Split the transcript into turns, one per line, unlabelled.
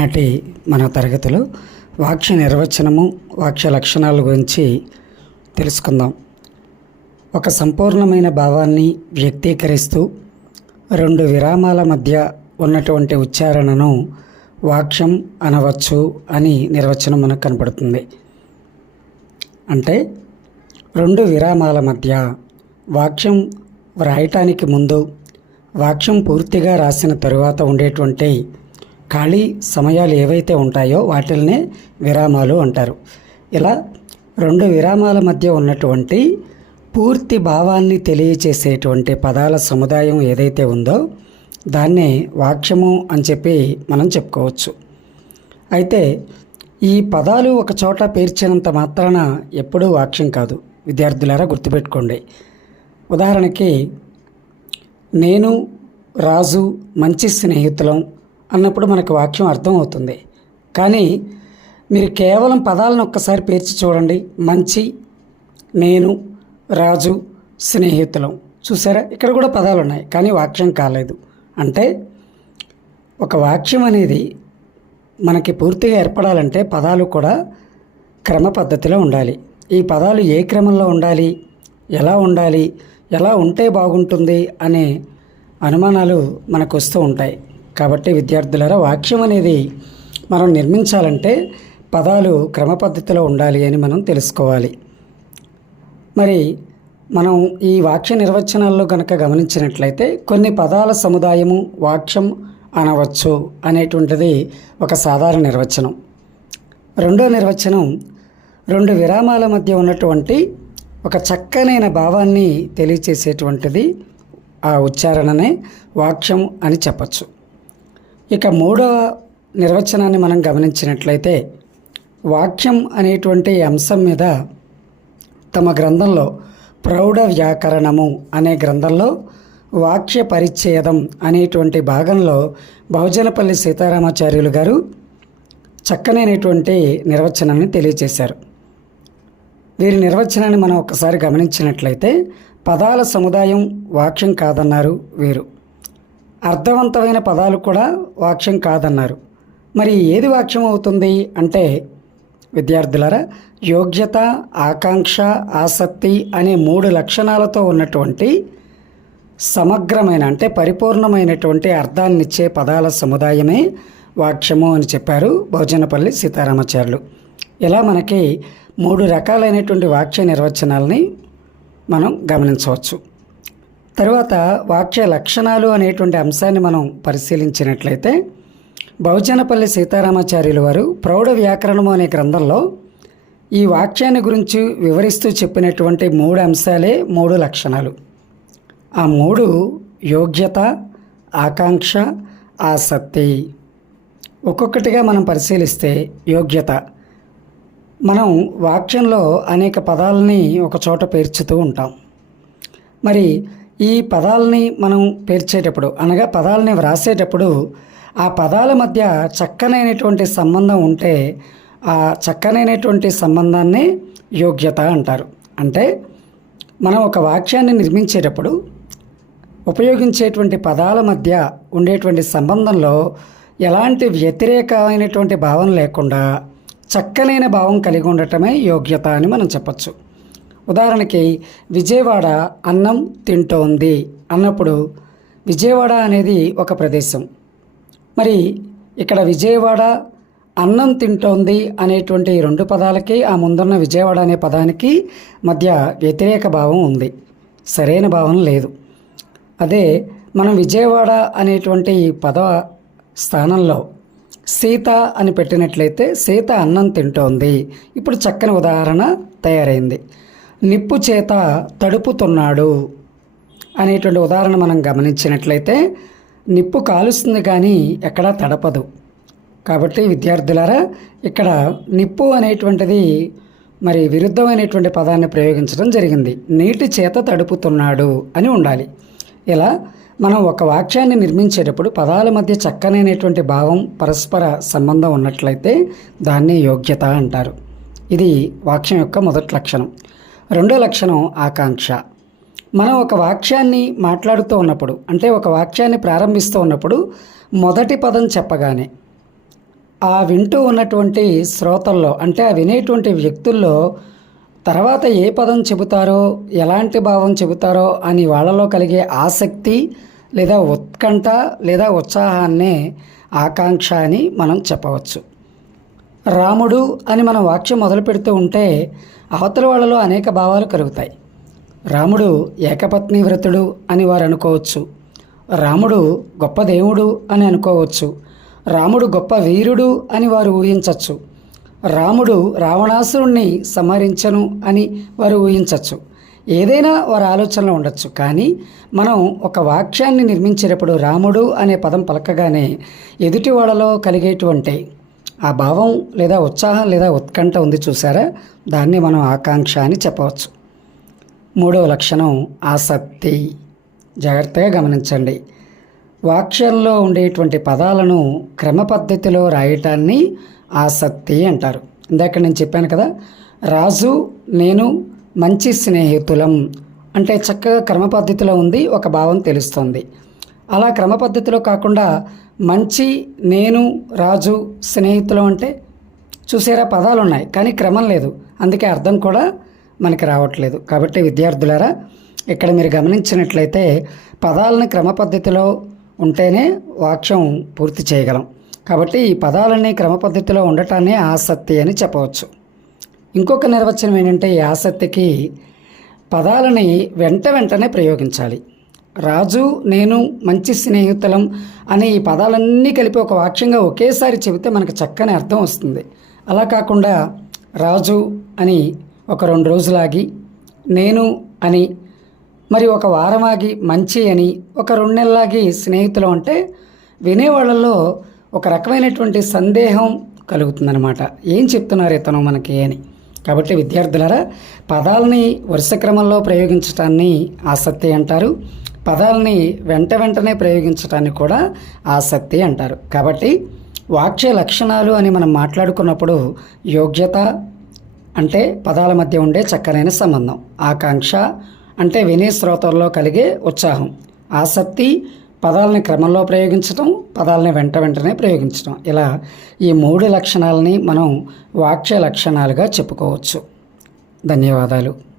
నాటి మన తరగతిలో వాక్య నిర్వచనము వాక్య లక్షణాల గురించి తెలుసుకుందాం. ఒక సంపూర్ణమైన భావాన్ని వ్యక్తీకరిస్తూ రెండు విరామాల మధ్య ఉన్నటువంటి ఉచ్చారణను వాక్యం అనవచ్చు అని నిర్వచనం మనకు కనపడుతుంది. అంటే రెండు విరామాల మధ్య వాక్యం వ్రాయటానికి ముందు వాక్యం పూర్తిగా రాసిన తరువాత ఉండేటువంటి ఖాళీ సమయాలు ఏవైతే ఉంటాయో వాటిల్నే విరామాలు అంటారు. ఇలా రెండు విరామాల మధ్య ఉన్నటువంటి పూర్తి భావాన్ని తెలియచేసేటువంటి పదాల సముదాయం ఏదైతే ఉందో దాన్నే వాక్యము అని చెప్పి మనం చెప్పుకోవచ్చు. అయితే ఈ పదాలు ఒక చోట పేర్చినంత మాత్రాన ఎప్పుడూ వాక్యం కాదు. విద్యార్థులారా గుర్తుపెట్టుకోండి. ఉదాహరణకి నేను రాజు మంచి స్నేహితులం అన్నప్పుడు మనకు వాక్యం అర్థమవుతుంది. కానీ మీరు కేవలం పదాలను ఒక్కసారి పేర్చి చూడండి. మంచి నేను రాజు స్నేహితులం. చూసారా? ఇక్కడ కూడా పదాలు ఉన్నాయి కానీ వాక్యం కాలేదు. అంటే ఒక వాక్యం అనేది మనకి పూర్తిగా ఏర్పడాలంటే పదాలు కూడా క్రమ పద్ధతిలో ఉండాలి. ఈ పదాలు ఏ క్రమంలో ఉండాలి? ఎలా ఉండాలి? ఎలా ఉంటే బాగుంటుంది? అనే అనుమానాలు మనకు వస్తూ ఉంటాయి. కాబట్టి విద్యార్థులారా వాక్యం అనేది మనం నిర్మించాలంటే పదాలు క్రమ పద్ధతిలో ఉండాలి అని మనం తెలుసుకోవాలి. మరి మనం ఈ వాక్య నిర్వచనాల్లో కనుక గమనించినట్లయితే కొన్ని పదాల సముదాయము వాక్యం అనవచ్చు అనేటువంటిది ఒక సాధారణ నిర్వచనం. రెండో నిర్వచనం రెండు విరామాల మధ్య ఉన్నటువంటి ఒక చక్కనైన భావాన్ని తెలియచేసేటువంటిది ఆ ఉచ్చారణనే వాక్యం అని చెప్పచ్చు. ఇక మూడవ నిర్వచనాన్ని మనం గమనించినట్లయితే వాక్యం అనేటువంటి అంశం మీద తమ గ్రంథంలో ప్రౌఢ వ్యాకరణము అనే గ్రంథంలో వాక్య పరిచ్ఛేదం అనేటువంటి భాగంలో బహుజనపల్లి సీతారామాచార్యులు గారు చక్కనైనటువంటి నిర్వచనాన్ని తెలియజేశారు. వీరి నిర్వచనాన్ని మనం ఒకసారి గమనించినట్లయితే పదాల సముదాయం వాక్యం కాదన్నారు వీరు. అర్థవంతమైన పదాలు కూడా వాక్యం కాదన్నారు. మరి ఏది వాక్యం అవుతుంది అంటే విద్యార్థులారా యోగ్యత ఆకాంక్ష ఆసక్తి అనే మూడు లక్షణాలతో ఉన్నటువంటి సమగ్రమైన అంటే పరిపూర్ణమైనటువంటి అర్థాన్నిచ్చే పదాల సముదాయమే వాక్యము అని చెప్పారు బహుజనపల్లి సీతారామాచార్యులు ఇలా మనకి మూడు రకాలైనటువంటి వాక్య నిర్వచనాలని మనం గమనించవచ్చు. తరువాత వాక్య లక్షణాలు అనేటువంటి అంశాన్ని మనం పరిశీలించినట్లయితే బహుజనపల్లి సీతారామాచార్యులు వారు ప్రౌఢ వ్యాకరణము అనే గ్రంథంలో ఈ వాక్యాన్ని గురించి వివరిస్తూ చెప్పినటువంటి మూడు అంశాలే మూడు లక్షణాలు. ఆ మూడు యోగ్యత ఆకాంక్ష ఆసక్తి. ఒక్కొక్కటిగా మనం పరిశీలిస్తే యోగ్యత. మనం వాక్యంలో అనేక పదాలని ఒక చోట పేర్చుతూ ఉంటాం. మరి ఈ పదాలని మనం పేర్చేటప్పుడు అనగా పదాలని వ్రాసేటప్పుడు ఆ పదాల మధ్య చక్కనైనటువంటి సంబంధం ఉంటే ఆ చక్కనైనటువంటి సంబంధాన్ని యోగ్యత అంటారు. అంటే మనం ఒక వాక్యాన్ని నిర్మించేటప్పుడు ఉపయోగించేటువంటి పదాల మధ్య ఉండేటువంటి సంబంధంలో ఎలాంటి వ్యతిరేకమైనటువంటి భావం లేకుండా చక్కనైన భావం కలిగి ఉండటమే యోగ్యత అని మనం చెప్పచ్చు. ఉదాహరణకి విజయవాడ అన్నం తింటోంది అన్నప్పుడు విజయవాడ అనేది ఒక ప్రదేశం. మరి ఇక్కడ విజయవాడ అన్నం తింటోంది అనేటువంటి రెండు పదాలకి ఆ ముందున్న విజయవాడ అనే పదానికి మధ్య వ్యతిరేక భావం ఉంది. సరైన భావం లేదు. అదే మనం విజయవాడ అనేటువంటి పద స్థానంలో సీత అని పెట్టినట్లయితే సీత అన్నం తింటోంది. ఇప్పుడు చక్కని ఉదాహరణ తయారైంది. నిప్పు చేత తడుపుతున్నాడు అనేటువంటి ఉదాహరణ మనం గమనించినట్లయితే నిప్పు కాలుస్తుంది కానీ ఎక్కడా తడపదు. కాబట్టి విద్యార్థులారా ఇక్కడ నిప్పు అనేటువంటిది మరి విరుద్ధమైనటువంటి పదాన్ని ప్రయోగించడం జరిగింది. నీటి చేత తడుపుతున్నాడు అని ఉండాలి. ఇలా మనం ఒక వాక్యాన్ని నిర్మించేటప్పుడు పదాల మధ్య చక్కనైనటువంటి భావం పరస్పర సంబంధం ఉన్నట్లయితే దాన్ని యోగ్యత అంటారు. ఇది వాక్యం యొక్క మొదటి లక్షణం. రెండో లక్షణం ఆకాంక్ష. మనం ఒక వాక్యాన్ని మాట్లాడుతూ ఉన్నప్పుడు అంటే ఒక వాక్యాన్ని ప్రారంభిస్తూ ఉన్నప్పుడు మొదటి పదం చెప్పగానే ఆ వింటూ ఉన్నటువంటి శ్రోతల్లో అంటే ఆ వినేటువంటి వ్యక్తుల్లో తర్వాత ఏ పదం చెబుతారో ఎలాంటి భావం చెబుతారో అని వాళ్ళలో కలిగే ఆసక్తి లేదా ఉత్కంఠ లేదా ఉత్సాహాన్నే ఆకాంక్ష అని మనం చెప్పవచ్చు. రాముడు అని మనం వాక్యం మొదలు పెడుతూ ఉంటే అవతల వాళ్ళలో అనేక భావాలు కలుగుతాయి. రాముడు ఏకపత్ని వ్రతుడు అని వారు అనుకోవచ్చు. రాముడు గొప్ప దేవుడు అని అనుకోవచ్చు. రాముడు గొప్ప వీరుడు అని వారు ఊహించవచ్చు రాముడు రావణాసురుణ్ణి సంహరించను అని వారు ఊహించవచ్చు ఏదైనా వారి ఆలోచనలో ఉండొచ్చు. కానీ మనం ఒక వాక్యాన్ని నిర్మించేటప్పుడు రాముడు అనే పదం పలకగానే ఎదుటి వాళ్ళలో కలిగేటువంటి ఆ భావం లేదా ఉత్సాహం లేదా ఉత్కంఠ ఉంది చూసారా? దాన్ని మనం ఆకాంక్ష అని చెప్పవచ్చు. మూడవ లక్షణం ఆసక్తి. జాగ్రత్తగా గమనించండి. వాక్యంలో ఉండేటువంటి పదాలను క్రమ పద్ధతిలో రాయటాన్ని ఆసక్తి అంటారు. ఇందాక నేను చెప్పాను కదా రాజు నేను మంచి స్నేహితులం అంటే చక్కగా క్రమ పద్ధతిలో ఉంది ఒక భావం తెలుస్తుంది. అలా క్రమ పద్ధతిలో కాకుండా మంచి నేను రాజు స్నేహితులు అంటే చూసారా పదాలు ఉన్నాయి కానీ క్రమం లేదు. అందుకే అర్థం కూడా మనకి రావట్లేదు. కాబట్టి విద్యార్థులారా ఇక్కడ మీరు గమనించినట్లయితే పదాలను క్రమ పద్ధతిలో ఉంటేనే వాక్యం పూర్తి చేయగలం. కాబట్టి ఈ పదాలన్నీ క్రమ పద్ధతిలో ఉండటాన్ని ఆసక్తి అని చెప్పవచ్చు. ఇంకొక నిర్వచనం ఏంటంటే ఈ ఆసక్తికి పదాలని వెంట వెంటనే ప్రయోగించాలి. రాజు నేను మంచి స్నేహితులం అనే ఈ పదాలన్నీ కలిపి ఒక వాక్యంగా ఒకేసారి చెబితే మనకు చక్కని అర్థం వస్తుంది. అలా కాకుండా రాజు అని ఒక రెండు రోజులాగి నేను అని మరి ఒక వారం ఆగి మంచి అని ఒక రెండు నెలలాగి స్నేహితులు అంటే వినేవాళ్ళల్లో ఒక రకమైనటువంటి సందేహం కలుగుతుందనమాట ఏం చెప్తున్నారు ఇతను మనకి అని. కాబట్టి విద్యార్థులారా పదాలని వరుస క్రమంలో ప్రయోగించటాన్ని ఆసక్తి అంటారు. పదాలని వెంట వెంటనే ప్రయోగించటాన్ని కూడా ఆసక్తి అంటారు. కాబట్టి వాక్య లక్షణాలు అని మనం మాట్లాడుకున్నప్పుడు యోగ్యత అంటే పదాల మధ్య ఉండే చక్కనైన సంబంధం ఆకాంక్ష అంటే వినే శ్రోతల్లో కలిగే ఉత్సాహం ఆసక్తి పదాలని క్రమంలో ప్రయోగించడం పదాలని వెంట వెంటనే ప్రయోగించడం ఇలా ఈ మూడు లక్షణాలని మనం వాక్య లక్షణాలుగా చెప్పుకోవచ్చు. ధన్యవాదాలు.